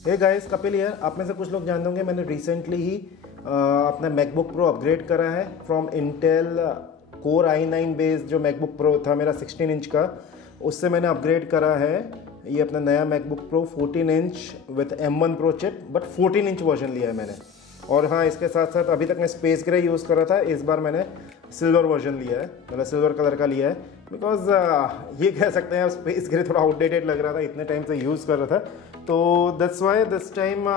Hey guys, Kapil here. आप में से कुछ लोग जानते होंगे मैंने रिसेंटली ही अपना मैकबुक प्रो अपग्रेड करा है from Intel core i9 based. जो मैकबुक प्रो था मेरा 16 इंच का, उससे मैंने अपग्रेड करा है ये अपना नया MacBook pro 14 inch with M1 pro chip, but 14 inch version लिया है मैंने। और हाँ, इसके साथ साथ अभी तक मैं स्पेस ग्रे यूज़ कर रहा था, इस बार मैंने सिल्वर वर्जन लिया है, मतलब सिल्वर कलर का लिया है। बिकॉज ये कह सकते हैं स्पेस ग्रे थोड़ा आउटडेटेड लग रहा था, इतने टाइम से यूज़ कर रहा था, तो दैट्स वाई दिस टाइम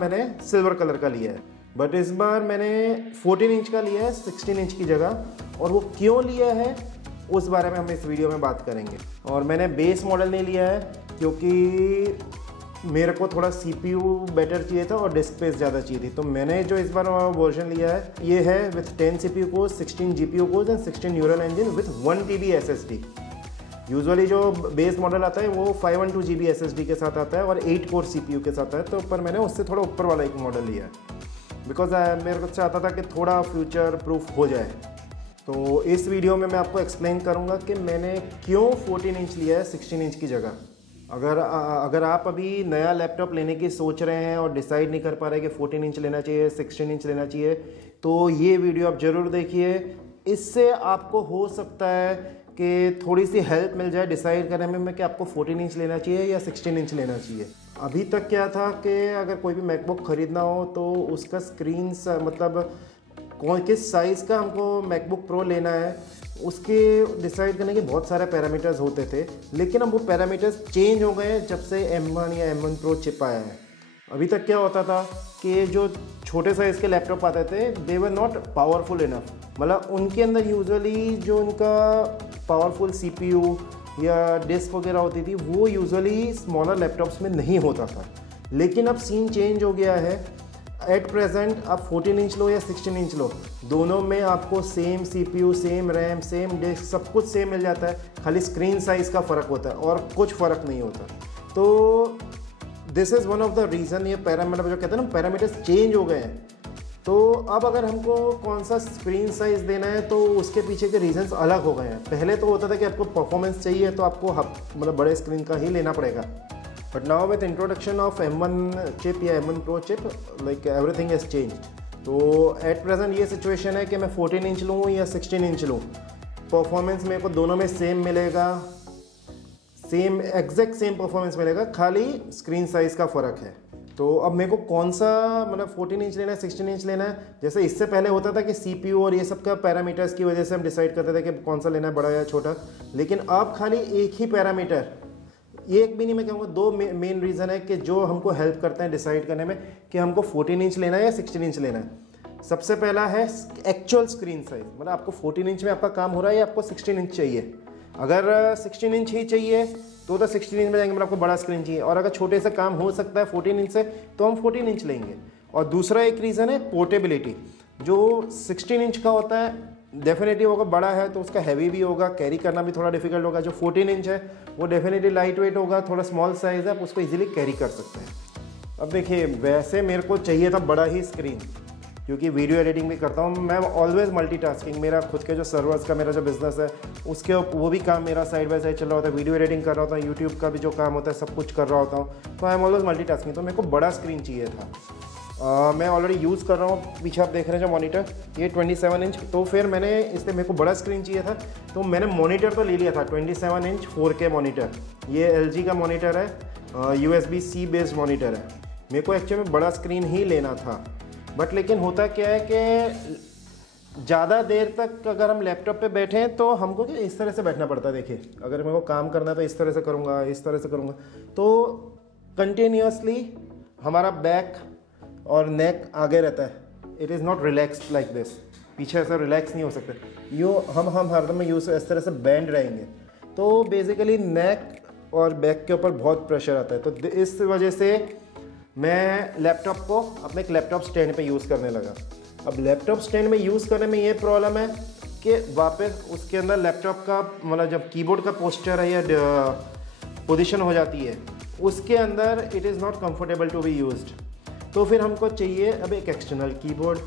मैंने सिल्वर कलर का लिया है। बट इस बार मैंने 14 इंच का लिया है 16 इंच की जगह, और वो क्यों लिया है उस बारे में हम इस वीडियो में बात करेंगे। और मैंने बेस मॉडल नहीं लिया है क्योंकि मेरे को थोड़ा CPU बेटर चाहिए था और डिस्क स्पेस ज़्यादा चाहिए थी, तो मैंने जो इस बार वर्जन लिया है ये है with 10 CPU core, 16 GPU core and 16 neural engine with 1 TB SSD। Usually जो बेस मॉडल आता है वो 512 GB SSD के साथ आता है और 8 कोर CPU के साथ है, तो पर मैंने उससे थोड़ा ऊपर वाला एक मॉडल लिया है बिकॉज मेरे को चाहता था कि थोड़ा फ्यूचर प्रूफ हो जाए। तो इस वीडियो में मैं आपको एक्सप्लेन करूँगा कि मैंने क्यों 14 इंच लिया है 16 इंच की जगह। अगर आप अभी नया लैपटॉप लेने की सोच रहे हैं और डिसाइड नहीं कर पा रहे कि 14 इंच लेना चाहिए 16 इंच लेना चाहिए, तो ये वीडियो आप ज़रूर देखिए। इससे आपको हो सकता है कि थोड़ी सी हेल्प मिल जाए डिसाइड करने में कि आपको 14 इंच लेना चाहिए या 16 इंच लेना चाहिए। अभी तक क्या था कि अगर कोई भी मैकबुक ख़रीदना हो तो उसका स्क्रीन मतलब किस साइज़ का हमको मैकबुक प्रो लेना है उसके डिसाइड करने के बहुत सारे पैरामीटर्स होते थे, लेकिन अब वो पैरामीटर्स चेंज हो गए जब से M1 या M1 प्रो चिप आया है। अभी तक क्या होता था कि जो छोटे साइज़ के लैपटॉप आते थे दे वर नॉट पावरफुल इनफ, मतलब उनके अंदर यूजुअली जो उनका पावरफुल CPU या डिस्क वगैरह होती थी वो यूजुअली स्मॉलर लैपटॉप्स में नहीं होता था। लेकिन अब सीन चेंज हो गया है। एट प्रेजेंट आप 14 इंच लो या 16 इंच लो, दोनों में आपको same CPU, same RAM, same disk, सब कुछ सेम मिल जाता है, खाली स्क्रीन साइज़ का फ़र्क होता है और कुछ फ़र्क नहीं होता। तो this is one of the reason, ये पैरामीटर जो कहते हैं ना पैरामीटर्स चेंज हो गए हैं। तो अब अगर हमको कौन सा स्क्रीन साइज़ देना है तो उसके पीछे के रीजंस अलग हो गए हैं। पहले तो होता था कि आपको परफॉर्मेंस चाहिए तो आपको मतलब बड़े स्क्रीन का ही लेना पड़ेगा, but now with introduction of M1 chip या M1 pro chip like everything has change. तो एट प्रेजेंट ये सिचुएशन है कि मैं 14 इंच लूँ या 16 इंच लूँ, परफॉर्मेंस मेरे को दोनों में सेम मिलेगा, सेम एग्जैक्ट सेम परफॉर्मेंस मिलेगा, खाली स्क्रीन साइज़ का फ़र्क है। तो अब मेरे को कौन सा मतलब 14 इंच लेना है 16 इंच लेना है, जैसे इससे पहले होता था कि CPU और ये सब का पैरामीटर्स की वजह से हम डिसाइड करते थे कि कौन सा लेना है, बड़ा या छोटा। लेकिन अब खाली एक ही पैरामीटर, एक भी नहीं, मैं कहूँगा दो मेन रीज़न है कि जो हमको हेल्प करते हैं डिसाइड करने में कि हमको 14 इंच लेना है या 16 इंच लेना है। सबसे पहला है एक्चुअल स्क्रीन साइज, मतलब आपको 14 इंच में आपका काम हो रहा है या आपको 16 इंच चाहिए। अगर 16 इंच ही चाहिए तो 16 इंच में जाएंगे, मतलब आपको बड़ा स्क्रीन चाहिए, और अगर छोटे से काम हो सकता है 14 इंच से तो हम 14 इंच लेंगे। और दूसरा एक रीज़न है पोर्टेबिलिटी। जो 16 इंच का होता है डेफिनेटली होगा बड़ा है तो उसका हैवी भी होगा, कैरी करना भी थोड़ा डिफिकल्ट होगा। जो 14 इंच है वो डेफिनेटली लाइट वेट होगा, थोड़ा स्मॉल साइज़ है, आप उसको इजीली कैरी कर सकते हैं। अब देखिए, वैसे मेरे को चाहिए था बड़ा ही स्क्रीन क्योंकि वीडियो एडिटिंग भी करता हूँ मैं, ऑलवेज मल्टीटास्किंग। मेरा खुद के जो सर्वर्स का मेरा जो बिज़नेस है उसके वो भी काम मेरा साइड बाय साइड चल रहा होता है, वीडियो एडिटिंग कर रहा होता है, यूट्यूब का भी जो काम होता है सब कुछ कर रहा होता हूँ, तो आई एम ऑलवेज मल्टीटास्किंग। तो मेरे को बड़ा स्क्रीन चाहिए था। मैं ऑलरेडी यूज़ कर रहा हूँ, पीछे आप देख रहे हैं जो मॉनिटर ये 27 इंच, तो फिर मैंने इसलिए मेरे को बड़ा स्क्रीन चाहिए था तो मैंने मॉनिटर तो ले लिया था 27 इंच 4K मॉनिटर। ये LG का मॉनिटर है, USB-C बेस्ड मॉनिटर है। मेरे को एक्चुअली में बड़ा स्क्रीन ही लेना था, बट लेकिन होता क्या है कि ज़्यादा देर तक अगर हम लैपटॉप पे बैठें तो हमको क्या इस तरह से बैठना पड़ता है। देखिए, अगर मेरे को काम करना है तो इस तरह से करूँगा, इस तरह से करूँगा, तो कंटिन्यूसली हमारा बैक और नेक आगे रहता है। It is not relaxed like this, पीछे ऐसा रिलैक्स नहीं हो सकता, यो हम हरदम यूज इस तरह से बैंड रहेंगे, तो बेसिकली नेक और बैक के ऊपर बहुत प्रेशर आता है। तो इस वजह से मैं लैपटॉप को अपने एक लैपटॉप स्टैंड पे यूज़ करने लगा। अब लैपटॉप स्टैंड में यूज़ करने में ये प्रॉब्लम है कि वापस उसके अंदर लैपटॉप का मतलब जब कीबोर्ड का पोस्चर है या पोजीशन हो जाती है उसके अंदर it is not comfortable to be used. तो फिर हमको चाहिए अब एक एक्सटर्नल कीबोर्ड।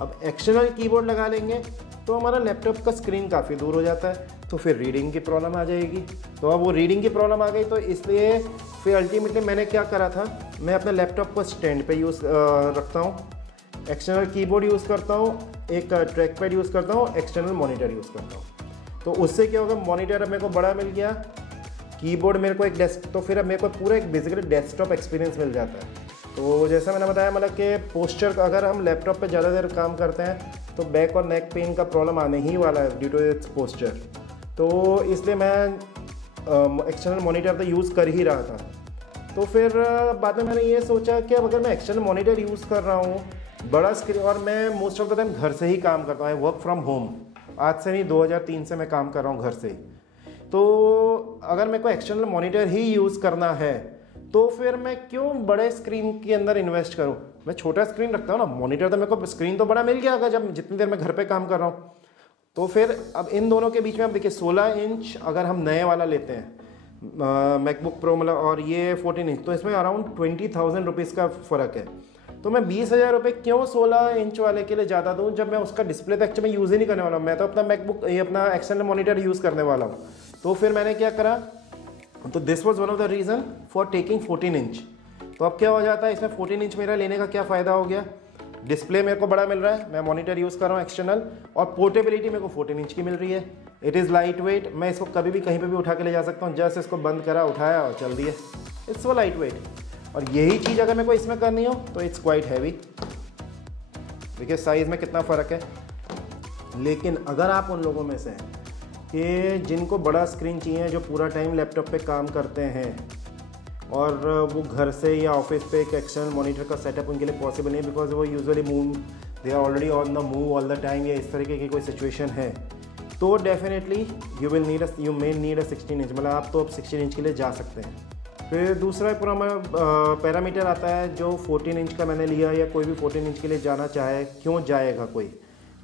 अब एक्सटर्नल कीबोर्ड लगा लेंगे तो हमारा लैपटॉप का स्क्रीन काफ़ी दूर हो जाता है, तो फिर रीडिंग की प्रॉब्लम आ जाएगी। तो अब वो रीडिंग की प्रॉब्लम आ गई तो इसलिए फिर अल्टीमेटली मैंने क्या करा था, मैं अपने लैपटॉप को स्टैंड पे यूज़ रखता हूँ, एक्सटर्नल कीबोर्ड यूज़ करता हूँ, एक ट्रैक पैड यूज़ करता हूँ, एक्सटर्नल मॉनिटर यूज़ करता हूँ। तो उससे क्या होगा, मॉनिटर अब मेरे को बड़ा मिल गया, कीबोर्ड मेरे को एक डेस्क, तो फिर अब मेरे को पूरा एक बेसिकली डेस्कटॉप एक्सपीरियंस मिल जाता है। तो जैसा मैंने बताया, मतलब कि पोस्चर, अगर हम लैपटॉप पे ज़्यादा देर काम करते हैं तो बैक और नेक पेन का प्रॉब्लम आने ही वाला है ड्यू टू इट्स पोस्चर। तो इसलिए मैं एक्सटर्नल मॉनिटर तो यूज़ कर ही रहा था। तो फिर बाद में मैंने ये सोचा कि अब अगर मैं एक्सटर्नल मॉनिटर यूज़ कर रहा हूँ, बड़ा स्क्रीन, और मैं मोस्ट ऑफ द टाइम घर से ही काम करता हूँ, वर्क फ्रॉम होम, आज से नहीं 2003 से मैं काम कर रहा हूँ घर से ही। तो अगर मेरे को एक्सटर्नल मॉनिटर ही यूज़ करना है तो फिर मैं क्यों बड़े स्क्रीन के अंदर इन्वेस्ट करूं, मैं छोटा स्क्रीन रखता हूं ना। मॉनिटर तो मेरे को स्क्रीन तो बड़ा मिल गया अगर जब जितनी देर मैं घर पे काम कर रहा हूं। तो फिर अब इन दोनों के बीच में, अब देखिए 16 इंच अगर हम नए वाला लेते हैं मैकबुक प्रो, मतलब, और ये 14 इंच, तो इसमें अराउंड 20,000 रुपीज़ का फ़र्क है। तो मैं 20,000 रुपये क्यों 16 इंच वाले के लिए ज़्यादा दूँ, जब मैं उसका डिस्प्ले तो एक्चुअली यूज़ ही नहीं करने वाला हूँ। मैं तो अपना मैकबुक, ये अपना एक्सटर्नल मॉनिटर यूज़ करने वाला हूँ। तो फिर मैंने क्या करा, तो this was one of the reason for taking 14 inch. तो अब क्या हो जाता है, इसमें 14 इंच मेरा लेने का क्या फ़ायदा हो गया, डिस्प्ले मेरे को बड़ा मिल रहा है, मैं मॉनिटर यूज़ कर रहा हूँ एक्सटर्नल, और पोर्टेबिलिटी मेरे को 14 इंच की मिल रही है। इट इज़ लाइट वेट, मैं इसको कभी भी कहीं पे भी उठा के ले जा सकता हूँ, जस्ट इसको बंद करा, उठाया और चल दिए। It's so light weight. और यही चीज़ अगर मेरे को इसमें करनी हो तो इट्स क्वाइट हैवी। देखिए साइज़ में कितना फ़र्क है। लेकिन अगर आप उन लोगों में से हैं कि जिनको बड़ा स्क्रीन चाहिए, जो पूरा टाइम लैपटॉप पे काम करते हैं और वो घर से या ऑफिस पे एक एक्सटर्नल मॉनिटर का सेटअप उनके लिए पॉसिबल नहीं, बिकॉज वो usually move, they are already on the move all the time, या इस तरीके की कोई सिचुएशन है, तो definitely you may need a 16 inch, मतलब आप तो अब 16 इंच के लिए जा सकते हैं। फिर दूसरा पूरा पैरामीटर आता है जो 14 इंच का मैंने लिया, या कोई भी 14 इंच के लिए जाना चाहे, क्यों जाएगा कोई,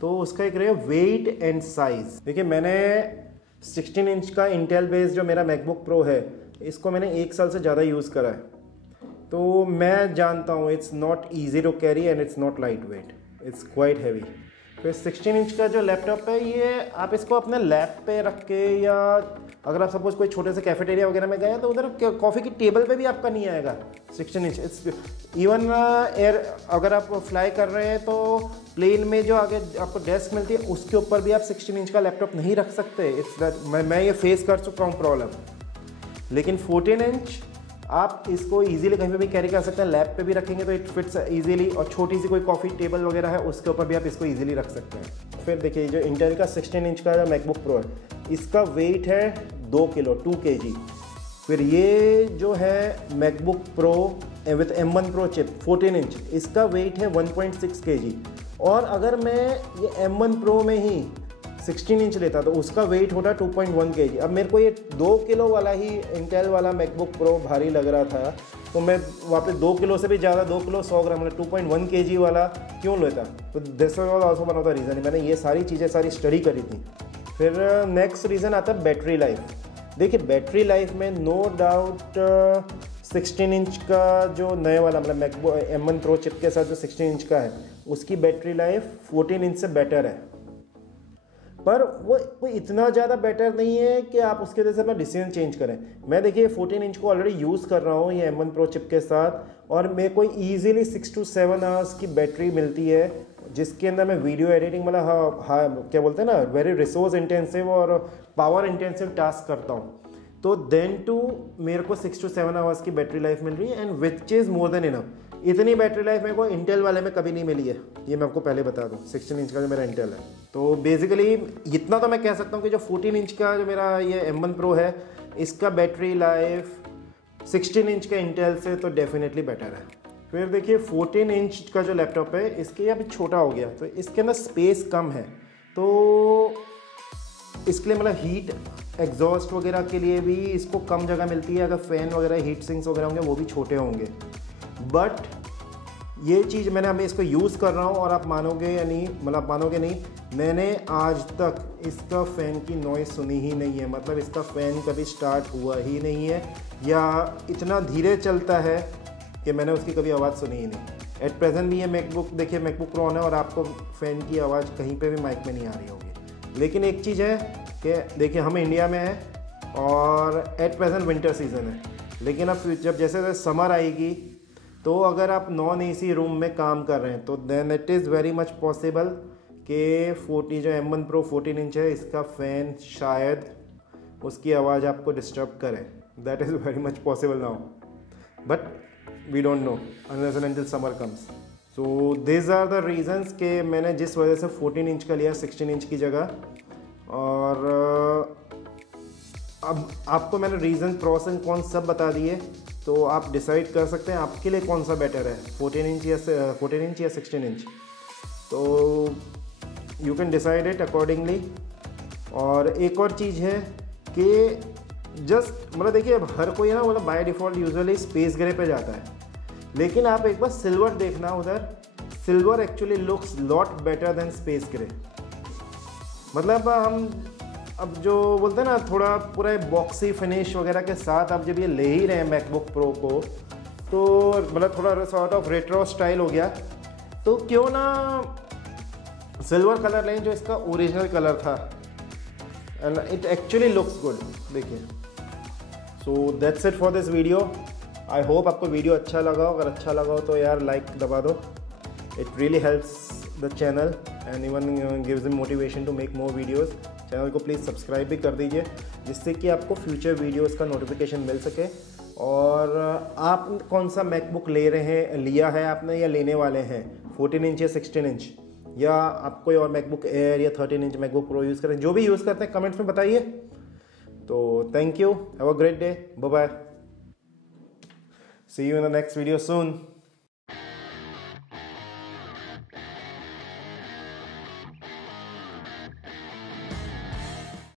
तो उसका एक रहेगा वेट एंड साइज़। देखिए मैंने 16 इंच का इंटेल बेस जो मेरा मैकबुक प्रो है, इसको मैंने 1 साल से ज़्यादा यूज़ करा है, तो मैं जानता हूँ it's not easy to carry and it's not light weight, it's quite heavy. फिर 16 इंच का जो लैपटॉप है, ये आप इसको अपने लैप पे रख के, या अगर आप सपोज कोई छोटे से कैफेटेरिया वगैरह में गए तो उधर कॉफ़ी की टेबल पे भी आपका नहीं आएगा 16 इंच। इट्स इवन एयर, अगर आप फ्लाई कर रहे हैं तो प्लेन में जो आगे आपको डेस्क मिलती है उसके ऊपर भी आप 16 इंच का लैपटॉप नहीं रख सकते। इट्स मैं ये फेस कर चुका हूँ प्रॉब्लम। लेकिन 14 इंच आप इसको इजीली कहीं पे भी कैरी कर सकते हैं, लैप पे भी रखेंगे तो इट फिट्स इजीली, और छोटी सी कोई कॉफ़ी टेबल वगैरह है उसके ऊपर भी आप इसको इजीली रख सकते हैं। फिर देखिए जो इंटेल का 16 इंच का जो मैकबुक प्रो है, इसका वेट है 2 किलो, 2 kg। फिर ये जो है MacBook pro with M1 pro chip 14 inch, इसका वेट है 1.6 kg। और अगर मैं ये M1 प्रो में ही 16 इंच लेता तो उसका वेट होता 2.1 kg। अब मेरे को ये 2 किलो वाला ही इंटेल वाला मैकबुक प्रो भारी लग रहा था, तो मैं वहाँ पे 2 किलो से भी ज़्यादा, 2 किलो 100 ग्राम, मतलब 2.1 kg वाला क्यों लेता। तो this was also one of the reason. मैंने ये सारी चीज़ें सारी स्टडी करी थी। फिर नेक्स्ट रीज़न आता है बैटरी लाइफ। देखिए बैटरी लाइफ में नो डाउट 16 इंच का जो नए वाला, मतलब मैकबुक M1 प्रो चिप के साथ जो 16 इंच का है, उसकी बैटरी लाइफ 14 इंच से बेटर है, पर वो कोई इतना ज़्यादा बेटर नहीं है कि आप उसके वजह से अपना डिसीजन चेंज करें। मैं देखिए 14 इंच को ऑलरेडी यूज़ कर रहा हूँ ये M1 प्रो चिप के साथ, और मेरे को ईजिली 6 to 7 आवर्स की बैटरी मिलती है, जिसके अंदर मैं वीडियो एडिटिंग, मतलब हाँ क्या बोलते हैं ना, वेरी रिसोर्स इंटेंसिव और पावर इंटेंसिव टास्क करता हूँ। तो देन टू मेरे को 6 to 7 आवर्स की बैटरी लाइफ मिल रही है, and which is more than enough. इतनी बैटरी लाइफ मेरे को इंटेल वाले में कभी नहीं मिली है, ये मैं आपको पहले बता दूं। 16 इंच का जो मेरा इंटेल है, तो बेसिकली इतना तो मैं कह सकता हूँ कि जो 14 इंच का जो मेरा ये M1 प्रो है, इसका बैटरी लाइफ 16 इंच के इंटेल से तो डेफिनेटली बेटर है। फिर देखिए 14 इंच का जो लैपटॉप है, इसके अभी छोटा हो गया, तो इसके अंदर स्पेस कम है, तो इसके लिए मतलब हीट एग्जॉस्ट वगैरह के लिए भी इसको कम जगह मिलती है। अगर फ़ैन वगैरह हीट सिंक्स वगैरह होंगे वो भी छोटे होंगे, बट ये चीज़ मैंने अभी इसको यूज़ कर रहा हूँ, और आप मानोगे या नहीं, मतलब मानोगे नहीं, मैंने आज तक इसका फ़ैन की नॉइज़ सुनी ही नहीं है। मतलब इसका फ़ैन कभी स्टार्ट हुआ ही नहीं है, या इतना धीरे चलता है कि मैंने उसकी कभी आवाज़ सुनी ही नहीं। एट प्रेजेंट भी ये मैकबुक, देखिए मैकबुक प्रो ऑन है और आपको फ़ैन की आवाज़ कहीं पे भी माइक में नहीं आ रही होगी। लेकिन एक चीज़ है कि देखिए हम इंडिया में हैं और एट प्रेजेंट विंटर सीज़न है, लेकिन अब जब जैसे जैसे समर आएगी तो अगर आप नॉन एसी रूम में काम कर रहे हैं तो then it is very much possible कि 40 जो M1 Pro 14 इंच है इसका फ़ैन शायद उसकी आवाज़ आपको डिस्टर्ब करे. That is very much possible now, but we don't know unless and until summer comes. So this are the reasons कि मैंने जिस वजह से 14 इंच का लिया 16 इंच की जगह. और अब आपको मैंने रीज़न प्रॉस एंड कॉन्स सब बता दिए, तो आप डिसाइड कर सकते हैं आपके लिए कौन सा बेटर है, 14 इंच या 16 इंच. तो you can decide it accordingly. और एक और चीज़ है कि जस्ट मतलब देखिए अब हर कोई ना मतलब by default usually space grey पे जाता है, लेकिन आप एक बार सिल्वर देखना, उधर silver actually looks lot better than space grey. मतलब हम अब जो बोलते हैं ना थोड़ा पूरा बॉक्सी फिनिश वगैरह के साथ आप जब ये ले ही रहे हैं मैकबुक प्रो को, तो मतलब थोड़ा सॉर्ट ऑफ रेट्रो स्टाइल हो गया, तो क्यों ना सिल्वर कलर लें जो इसका ओरिजिनल कलर था. And it actually looks good. देखिए, so that's it for this video. I hope आपको वीडियो अच्छा लगा हो. अगर अच्छा लगा हो तो यार लाइक दबा दो. It really helps the channel and even gives me motivation to make more videos. Channel को प्लीज़ सब्सक्राइब भी कर दीजिए जिससे कि आपको फ्यूचर वीडियोस का नोटिफिकेशन मिल सके. और आप कौन सा मैकबुक ले रहे हैं, लिया है आपने या लेने वाले हैं, 14 इंच या 16 इंच, या आप कोई और मैकबुक एयर या 13 इंच मैकबुक प्रो यूज़ करें, जो भी यूज़ करते हैं कमेंट्स में बताइए. तो thank you, have a great day, bye bye, see you in the next video soon.